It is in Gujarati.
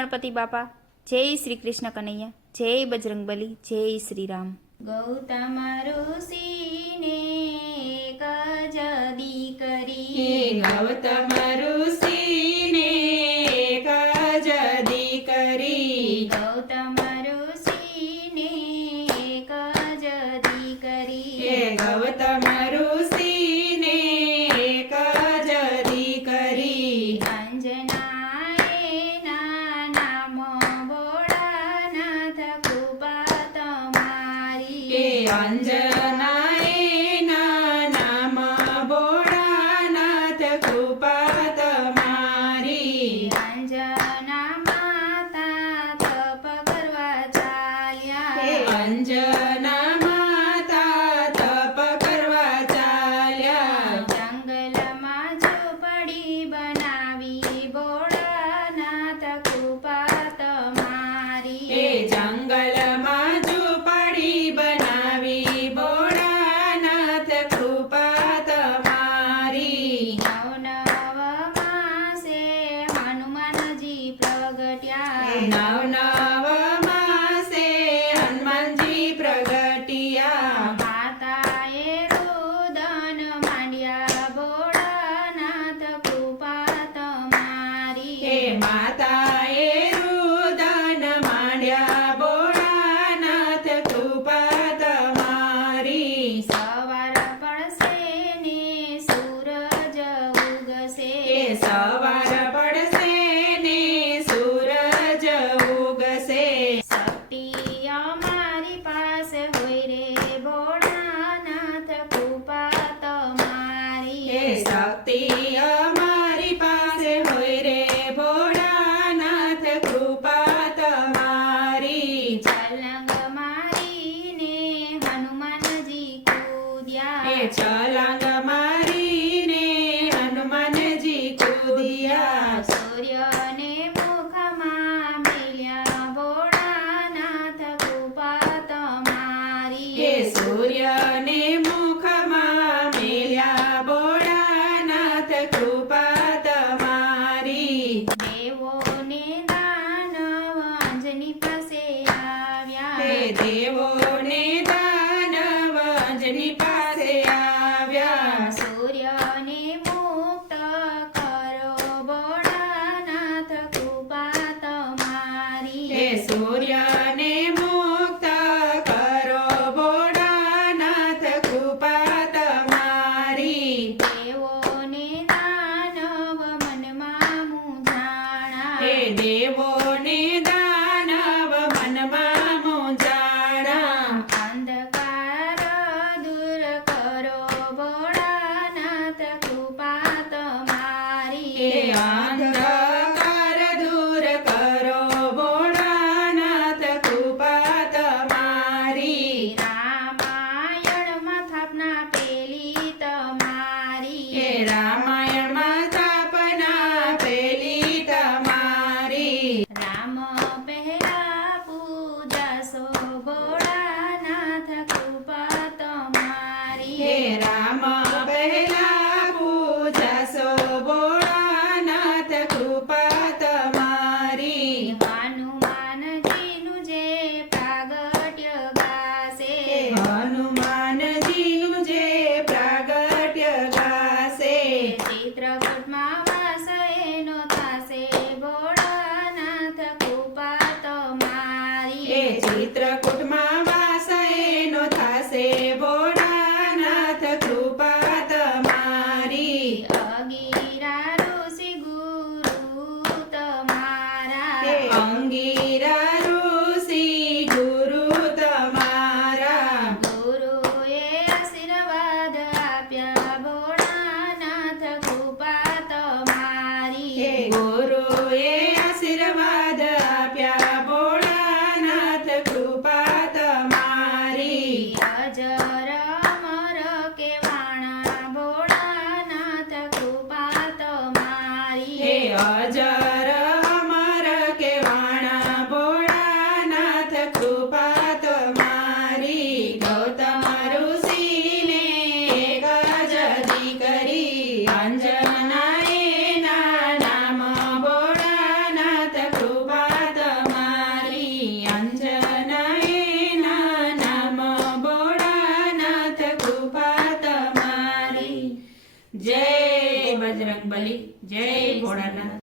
ગણપતિ બાપા, જય શ્રી કૃષ્ણ કનૈયા, જય બજરંગબલી, જય શ્રી રામ. ગૌતમ ઋષિને કજદી કરી, ગૌતમ ઋષિને કજદી કરી, ગૌતમ ઋષિને કજદી કરી, ગૌતમ ઋષિને કજદી કરી. અંજનાએ નામ ભોળાનાથ કૃપા તમારી, અંજનાયના નામ ભોળાનાથ કૃપા તમારી. અંજના માતા તપ કરવા ચાલ્યા, અંજના માતા તપ કરવા ચાલ્યા. જંગલમાં ઝૂંપડી બનાવી ભોળાનાથ કૃપા તમારી, જંગલમાં ઝૂંપડી બનાવી ભોળાનાથ કૃપા તમારી. નવ માસે હનુમાનજી પ્રગટ્યા, નવ માસે હનુમાનજી પ્રગટ્યા. માતાએ રુદન માંડ્યા ભોળાનાથ કૃપા તમારી, માતાએ રુદન માંડ્યા ભોળાનાથ કૃપા તમારી. સવાર પડશે ને સૂરજ ઉગશે, સવાર પડશે ને સૂરજ ઉગશે. શક્તિ અમારી પાસે હોય રે ભોળાનાથ કૃપા તમારી, શક્તિ અમારી પાસે હોય રે ભોળાનાથ કૃપા તમારી. છલંગ મારીને હનુમાનજી કૂદ્યા, છલાંગ મારીને હનુમાનજી કૂદ્યા. સૂર્યને મુખમાં મેલ્યા ભોળાનાથ કૃપા તમારી, સૂર્યને મુખમાં મેલ્યા ભોળાનાથ કૃપા તમારી. દેવોને દાનવ અંજની પાસે આવ્યા, દેવોને દાનવ અંજની પાસે આવ્યા. સૂર્યને મુક્ત કરો ભોળાનાથ કૃપા તમારી, સૂર્યને મુક્ત કરો ભોળાનાથ કૃપા તમારી. દેવોને દાનવ મનમાં મૂંઝાણા, દેવોને દાનવ મનમાં મૂંઝાણા. અંધકાર દૂર કરો ભોળાનાથ કૃપા તમારી, અંધકાર દૂર કરો ભોળાનાથ કૃપા તમારી. રામાયણમાં થાપના પેલી તમારી, રામાયણમાં સ્થાપના પેલી તમારી. રામ પહેલા પૂજાશો ભોળાનાથ કૃપા તમારી, રામ પહેલા પૂજાશો ભોળાનાથ કૃપા તમારી. હનુમાનજીનું જે પ્રાગટ્ય ગાશે, હનુમાનજીનું જે પ્રાગટ્ય ગાશે. ચિત્રકૂટમાં વાસ એનો થાશે ભોળાનાથ કૃપા તમારી, ચિત્રકૂટમાં વાસ એનો થાશે ભોળાનાથ કૃપા તમારી. અગીરા ઋષિ ગુરુ તમારા, અંગીરા ઋષિ ગુરુ તમારા. ગુરુએ આશીર્વાદ આપ્યા ભોળાનાથ કૃપા જય બજરંગબલી જય ભોળાનાથ